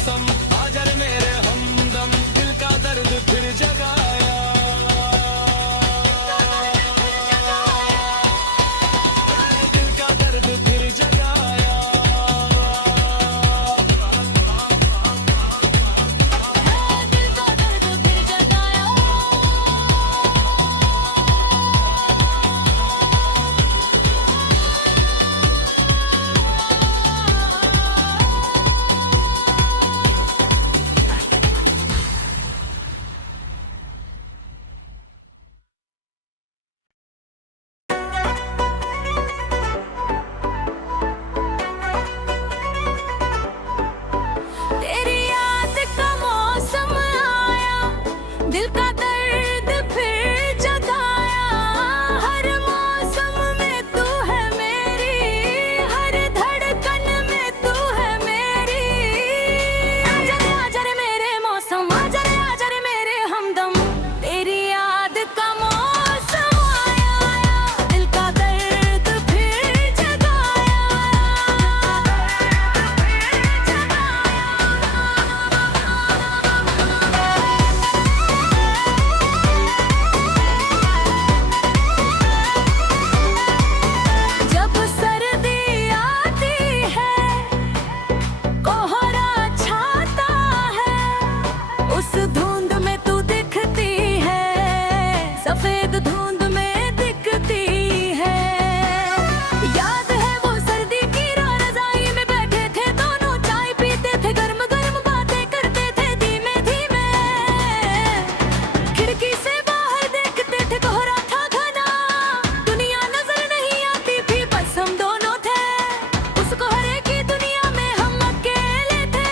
मौसम, आजा रे मेरे हमदम, दिल का दर्द फिर जगाया। दिल का दर्द फिर जगाया। दिल का दर्द फिर जगाया। तेरी याद का मौसम आया, दिल का दर्द फिर जगाया। हर मौसम में तू है मेरी, हर धड़कन में तू है मेरी। आजा रे मेरे मौसम, आजा रे मेरे हमदम, तेरी याद का मौसम आया, दिल का दर्द फिर जगाया। जब सर्दी आती है, कोहरा छाता है, उस धुंध में तू दिखती है, सफेद धुंध में दिखती है। याद है वो सर्दी की रात, रज़ाई में बैठे थे दोनों, चाय पीते थे, गर्म गर्म बातें करते थे धीमे धीमे। खिड़की से बाहर देखते थे, कोहरा था घना, दुनिया नजर नहीं आती थी, बस हम दोनों थे। उस कोहरे की दुनिया में हम अकेले थे।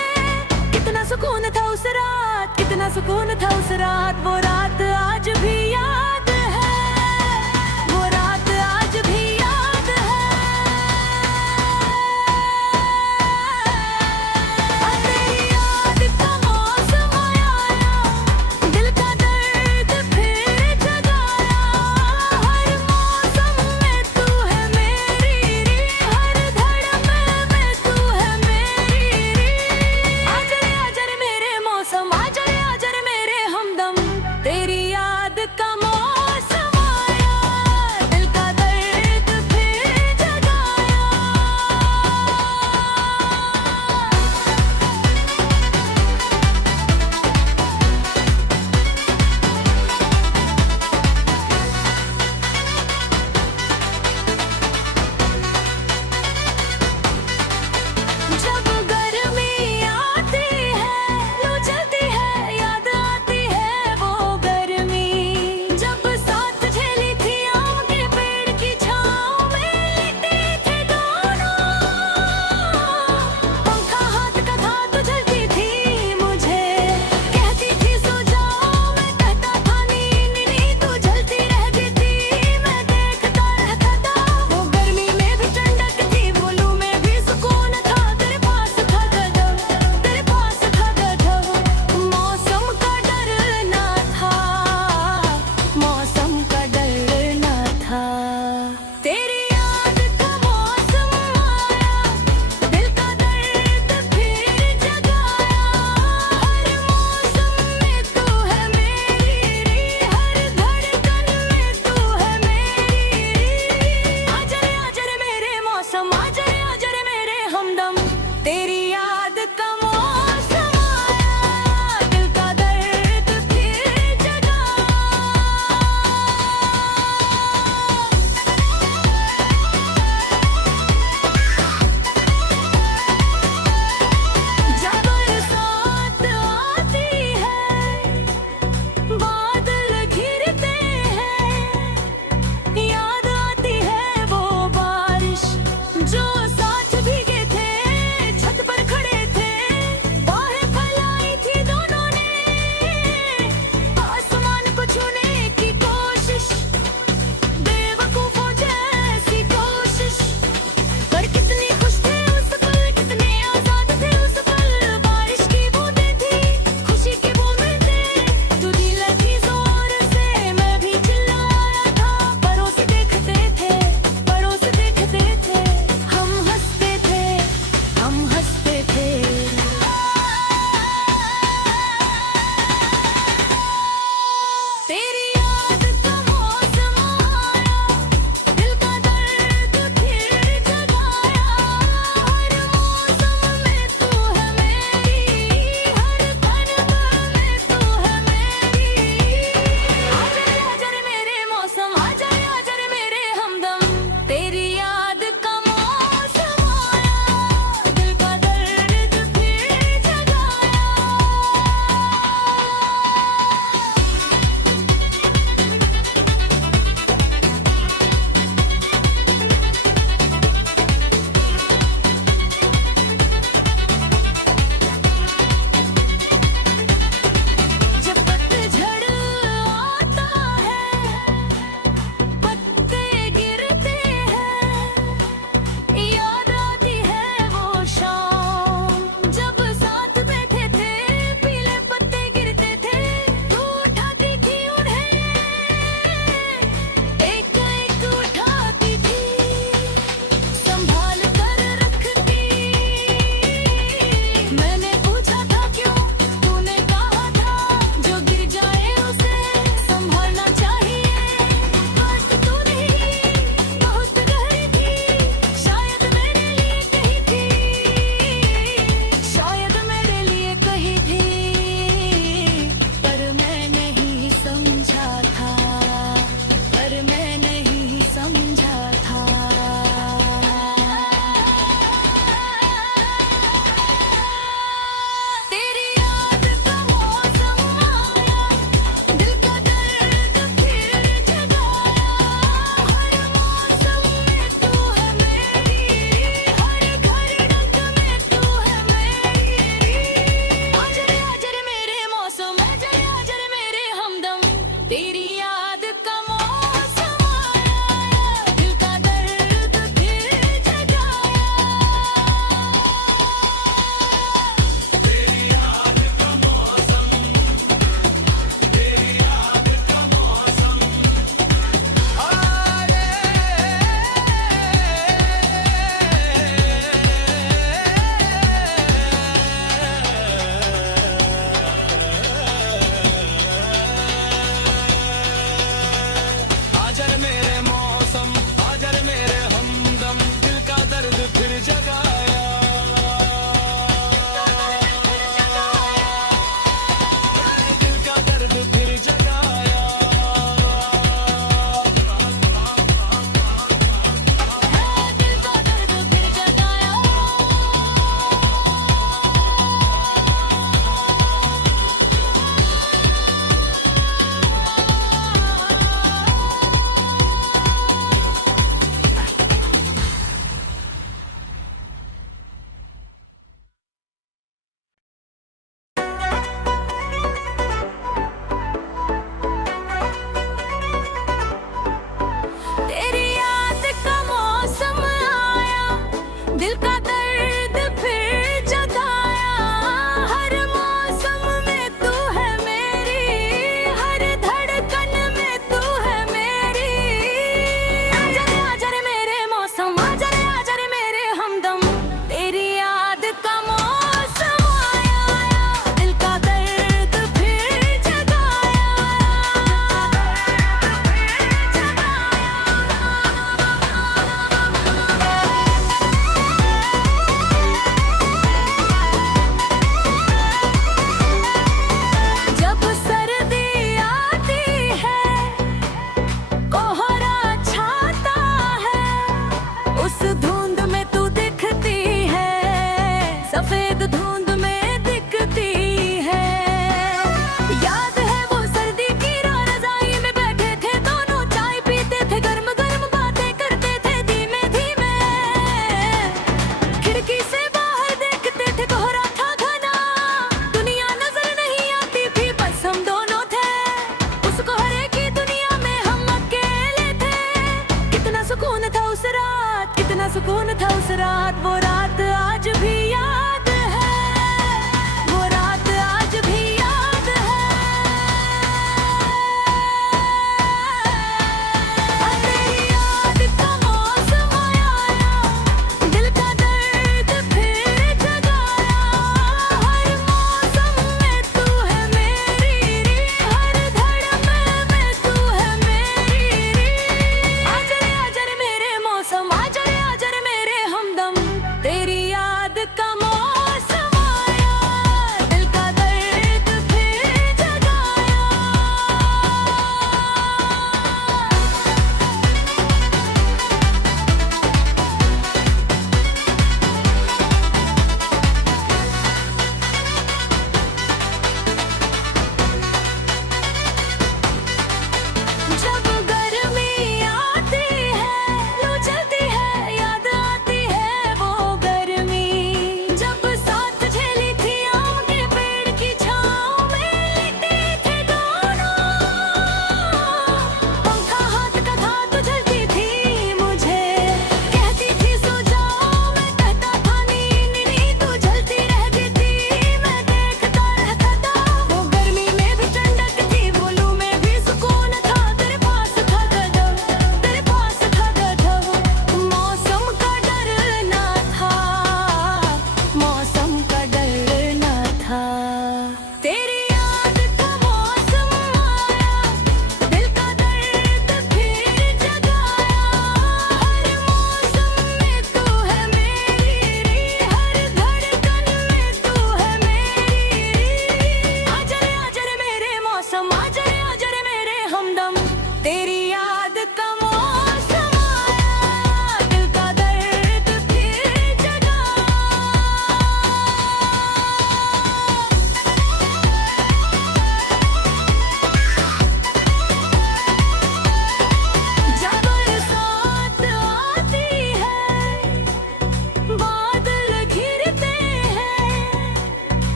कितना सुकून था उस रात, कितना सुकून था उस रात। वो रात आज भी याद है, वो रात आज भी याद है। तेरी याद का मौसम आया, दिल का दर्द फिर जगाया। हर मौसम में तू है मेरी, हर धड़कन में तू है मेरी। आजा रे मेरे मौसम, आजा रे मेरे हमदम, तेरी याद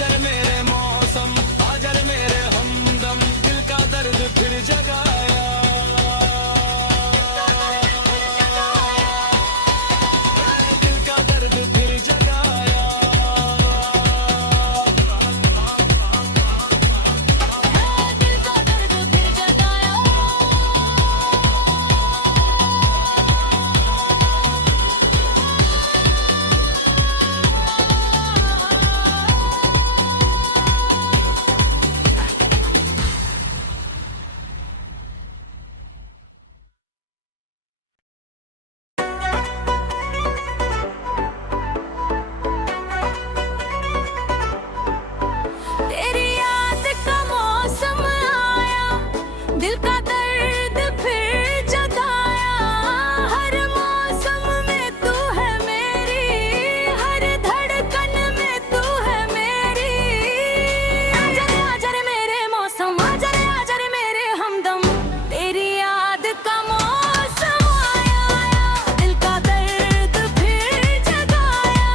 आजर मेरे मौसम, आजर मेरे हमदम, दिल का दर्द फिर जगाया। दिल का दर्द फिर जगाया। दिल का दर्द फिर जगाया। तेरी याद का मौसम आया, दिल का दर्द फिर जगाया। हर मौसम में तू है मेरी, हर धड़कन में तू है मेरी। आजा रे आजा रे मेरे मौसम, आजा रे मेरे हमदम, तेरी याद का मौसम आया, दिल का दर्द फिर जगाया।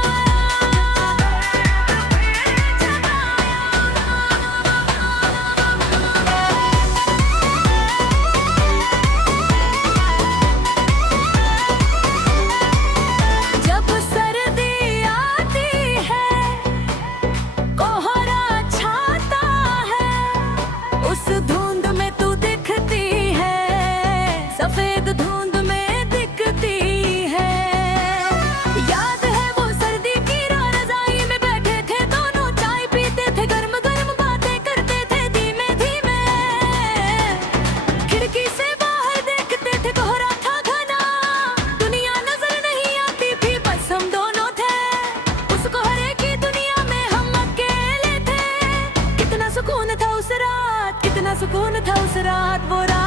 जब सर्दी आती है, कोहरा छाता है, उस धुंध में तू दिखती है, सफेद धुंध में दिखती है। याद है वो सर्दी की रात, रज़ाई में बैठे थे दोनों, चाय पीते थे, गर्म गर्म बातें करते थे धीमे धीमे। खिड़की से बाहर देखते थे, कोहरा था घना, दुनिया नजर नहीं आती थी, बस हम दोनों थे। उस कोहरे की दुनिया में हम अकेले थे। कितना सुकून था उस रात, कितना सुकून था उस रात, वो रात